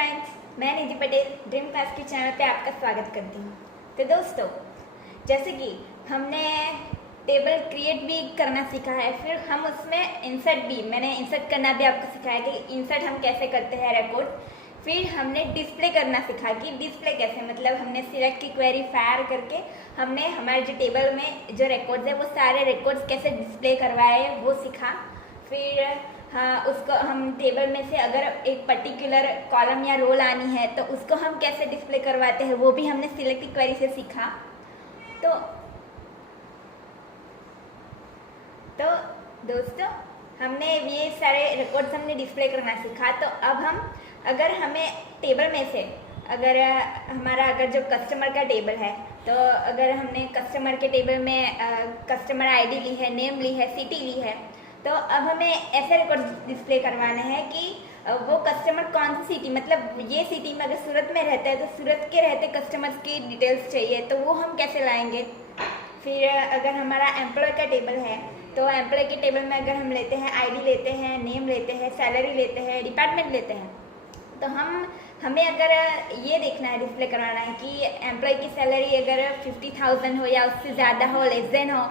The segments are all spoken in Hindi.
फ्रेंड्स, मैं निधि पटेल ड्रीम क्लास के चैनल पे आपका स्वागत करती हूँ। तो दोस्तों, जैसे कि हमने टेबल क्रिएट भी करना सीखा है, फिर हम उसमें मैंने इंसर्ट करना भी आपको सिखाया कि इंसर्ट हम कैसे करते हैं रिकॉर्ड। फिर हमने डिस्प्ले करना सीखा कि डिस्प्ले कैसे, मतलब हमने सिलेक्ट की क्वेरी फायर करके हमने हमारे जो टेबल में जो रिकॉर्ड्स है वो सारे रिकॉर्ड्स कैसे डिस्प्ले करवाए वो सीखा। फिर हाँ, उसको हम टेबल में से अगर एक पर्टिकुलर कॉलम या रो लानी है तो उसको हम कैसे डिस्प्ले करवाते हैं वो भी हमने सिलेक्ट की क्वेरी से सीखा। तो दोस्तों, हमने ये सारे रिकॉर्ड्स हमने डिस्प्ले करना सीखा। तो अब हम अगर हमें टेबल में से अगर जो कस्टमर का टेबल है, तो अगर हमने कस्टमर के टेबल में कस्टमर आईडी ली है, नेम ली है, सिटी ली है, तो अब हमें ऐसे रिकॉर्ड डिस्प्ले करवाना है कि वो कस्टमर कौन सी सिटी, मतलब ये सिटी में अगर सूरत में रहता है तो सूरत के रहते कस्टमर्स की डिटेल्स चाहिए, तो वो हम कैसे लाएंगे। फिर अगर हमारा एम्प्लॉय का टेबल है तो एम्प्लॉय के टेबल में अगर हम लेते हैं आईडी लेते हैं, नेम लेते हैं, सैलरी लेते हैं, डिपार्टमेंट लेते हैं, तो हमें अगर ये देखना है, डिस्प्ले करवाना है कि एम्प्लॉय की सैलरी अगर 50,000 हो या उससे ज़्यादा हो, लेस देन हो,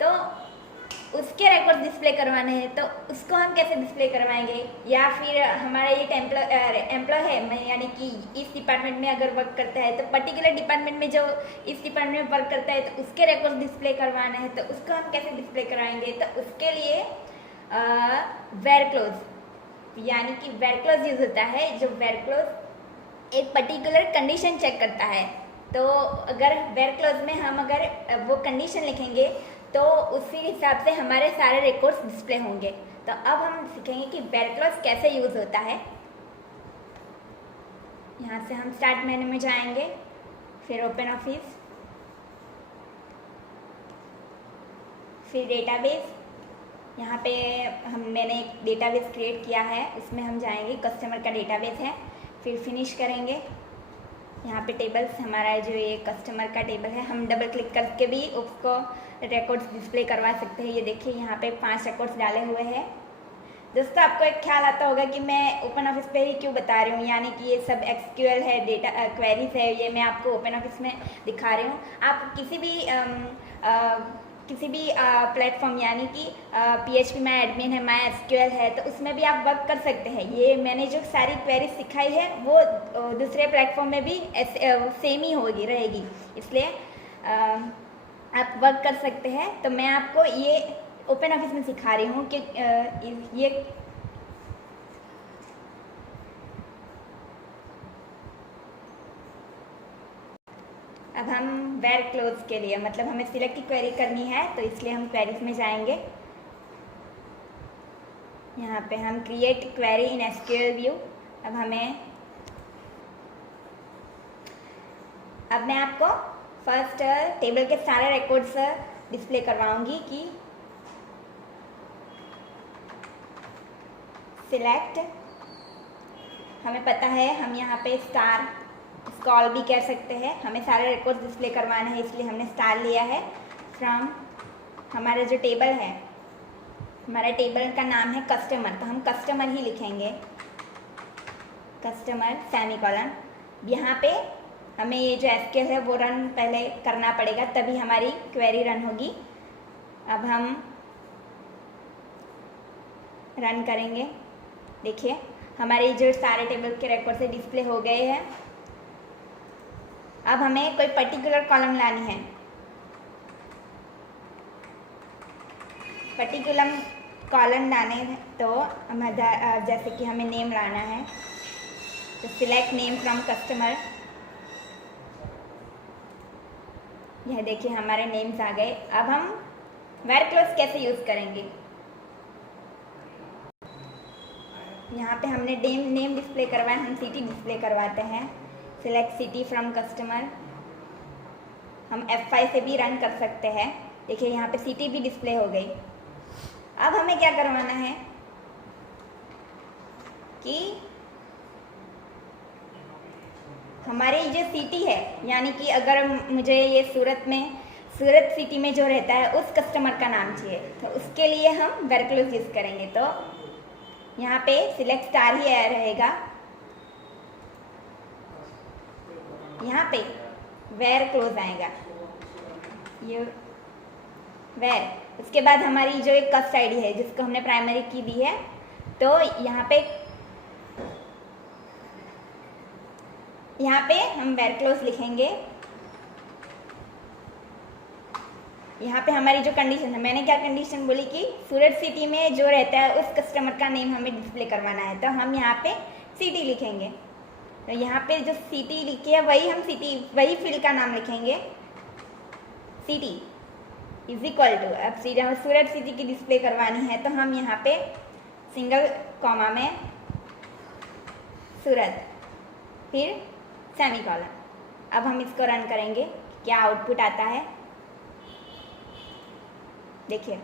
तो उसके रिकॉर्ड डिस्प्ले करवाने हैं, तो उसको हम कैसे डिस्प्ले करवाएंगे। या फिर हमारा ये एम्प्लॉय है, यानी कि इस डिपार्टमेंट में अगर वर्क करता है तो पर्टिकुलर डिपार्टमेंट में जो इस डिपार्टमेंट में वर्क करता है तो उसके रिकॉर्ड डिस्प्ले करवाना है, तो उसको हम कैसे डिस्प्ले कराएंगे। तो उसके लिए वेर क्लोज, यानी कि वेर क्लोज यूज होता है। जो वेर क्लोज एक पर्टिकुलर कंडीशन चेक करता है, तो अगर वेर क्लोज में हम अगर वो कंडीशन लिखेंगे तो उसी हिसाब से हमारे सारे रिकॉर्ड्स डिस्प्ले होंगे। तो अब हम सीखेंगे कि वेर क्लोज कैसे यूज होता है। यहाँ से हम स्टार्ट मेन्यू में जाएंगे, फिर ओपन ऑफिस, फिर डेटाबेस। यहाँ पे मैंने एक डेटाबेस क्रिएट किया है, उसमें हम जाएंगे, कस्टमर का डेटाबेस है। फिर फिनिश करेंगे। यहाँ पे टेबल्स, हमारा जो ये कस्टमर का टेबल है, हम डबल क्लिक करके भी उसको रिकॉर्ड्स डिस्प्ले करवा सकते हैं। ये देखिए यहाँ पे 5 रिकॉर्ड्स डाले हुए हैं। दोस्तों, आपको एक ख्याल आता होगा कि मैं ओपन ऑफिस पे ही क्यों बता रही हूँ, यानी कि ये सब एक्सक्यूएल है, डेटा क्वेरीज है, ये मैं आपको ओपन ऑफिस में दिखा रही हूँ। आप किसी भी प्लेटफॉर्म, यानी कि PHP माई एडमिन है, माई SQL है, तो उसमें भी आप वर्क कर सकते हैं। ये मैंने जो सारी क्वेरीज सिखाई है वो दूसरे प्लेटफॉर्म में भी सेम ही रहेगी, इसलिए आप वर्क कर सकते हैं। तो मैं आपको ये ओपन ऑफिस में सिखा रही हूँ कि ये अब हम वेर क्लोज के लिए, मतलब हमें सिलेक्ट की क्वेरी करनी है, तो इसलिए हम क्वेरीज में जाएंगे। यहाँ पे हम create query in SQL view. अब मैं आपको फर्स्ट टेबल के सारे रिकॉर्ड्स डिस्प्ले करवाऊंगी कि सिलेक्ट, हमें पता है हम यहाँ पे स्टार, स्क्रॉल भी कर सकते हैं, हमें सारे रिकॉर्ड्स डिस्प्ले करवाना है, इसलिए हमने स्टार लिया है। फ्रॉम, हमारा जो टेबल है, हमारा टेबल का नाम है कस्टमर, तो हम कस्टमर ही लिखेंगे, कस्टमर सेमीकोलन। यहाँ पे हमें ये जो SQL है वो रन पहले करना पड़ेगा, तभी हमारी क्वेरी रन होगी। अब हम रन करेंगे। देखिए हमारे जो सारे टेबल के रिकॉर्ड से डिस्प्ले हो गए हैं। अब हमें कोई पर्टिकुलर कॉलम लानी है, पर्टिकुलर कॉलम लाने हैं, तो हम जैसे कि हमें नेम लाना है, तो सिलेक्ट नेम फ्रॉम कस्टमर। यह देखिए हमारे नेम्स आ गए। अब हम वेर क्लोज कैसे यूज़ करेंगे। यहाँ पे हमने नेम डिस्प्ले करवाया, हम सिटी डिस्प्ले करवाते हैं। सिलेक्ट सिटी फ्रॉम कस्टमर, हम F5 से भी रन कर सकते हैं। देखिए यहाँ पे सिटी भी डिस्प्ले हो गई। अब हमें क्या करवाना है कि हमारी जो सिटी है, यानी कि अगर मुझे ये सूरत सिटी में जो रहता है उस कस्टमर का नाम चाहिए, तो उसके लिए हम वेर क्लोज यूज़ करेंगे। तो यहाँ पे सिलेक्ट स्टार ही रहेगा। यहाँ पे वेयर क्लोज आएगा, ये वेयर। उसके बाद हमारी जो एक कस्ट आईडी है जिसको हमने प्राइमरी की दी है, तो यहाँ पे हम वेयर क्लोज लिखेंगे। यहाँ पे हमारी जो कंडीशन है, मैंने क्या कंडीशन बोली कि सूरत सिटी में जो रहता है उस कस्टमर का नेम हमें डिस्प्ले करवाना है, तो हम यहाँ पे सिटी लिखेंगे। तो यहाँ पे जो सिटी लिखी है वही फील्ड का नाम लिखेंगे, सिटी इज इक्वल टू। अब सूरत सिटी की डिस्प्ले करवानी है तो हम यहाँ पे सिंगल कॉमा में सूरत, फिर सेमीकोलन। अब हम इसको रन करेंगे, क्या आउटपुट आता है देखिए।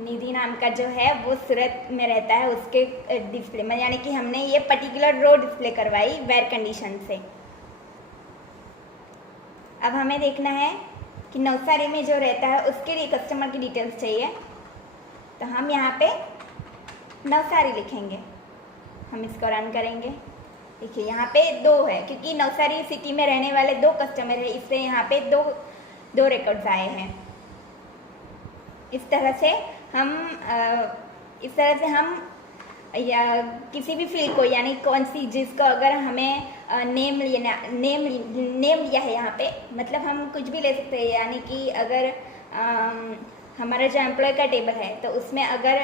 निधि नाम का जो है वो सूरत में रहता है, उसके डिस्प्ले में, यानी कि हमने ये पर्टिकुलर रो डिस्प्ले करवाई वेयर कंडीशन से। अब हमें देखना है कि नवसारी में जो रहता है उसके लिए कस्टमर की डिटेल्स चाहिए, तो हम यहाँ पे नवसारी लिखेंगे। हम इसको रन करेंगे। देखिए यहाँ पे 2 है, क्योंकि नवसारी सिटी में रहने वाले 2 कस्टमर है, इसलिए यहाँ पे दो रिकॉर्ड्स आए हैं। इस तरह से हम या किसी भी फील्ड को, यानी कौन सी जिसको अगर हमें नेम लिया है यहाँ पे, मतलब हम कुछ भी ले सकते हैं। यानी कि अगर हमारा जो एम्प्लॉय का टेबल है तो उसमें अगर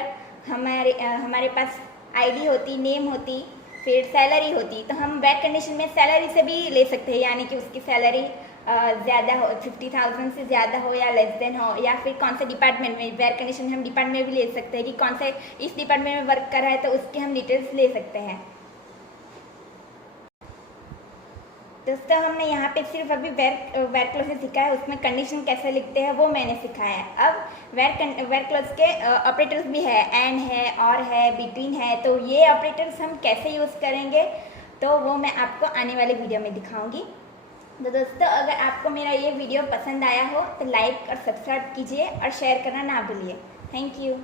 हमारे पास आईडी होती, नेम होती, फिर सैलरी होती, तो हम वेयर कंडीशन में सैलरी से भी ले सकते हैं। यानी कि उसकी सैलरी ज़्यादा हो, 50,000 से ज़्यादा हो या लेस देन हो, या फिर कौन से डिपार्टमेंट में, वेयर कंडीशन में हम डिपार्टमेंट भी ले सकते हैं कि कौन से इस डिपार्टमेंट में वर्क कर रहा है, तो उसकी हम डिटेल्स ले सकते हैं। दोस्तों हमने यहाँ पे सिर्फ अभी वेयर क्लोज से सिखाया है, उसमें कंडीशन कैसे लिखते हैं वो मैंने सिखाया है। अब वेयर क्लोज के ऑपरेटर्स भी है, एंड है, और है, बिटवीन है, तो ये ऑपरेटर्स हम कैसे यूज़ करेंगे तो वो मैं आपको आने वाले वीडियो में दिखाऊंगी। तो दोस्तों अगर आपको मेरा ये वीडियो पसंद आया हो तो लाइक और सब्सक्राइब कीजिए और शेयर करना ना भूलिए। Thank you.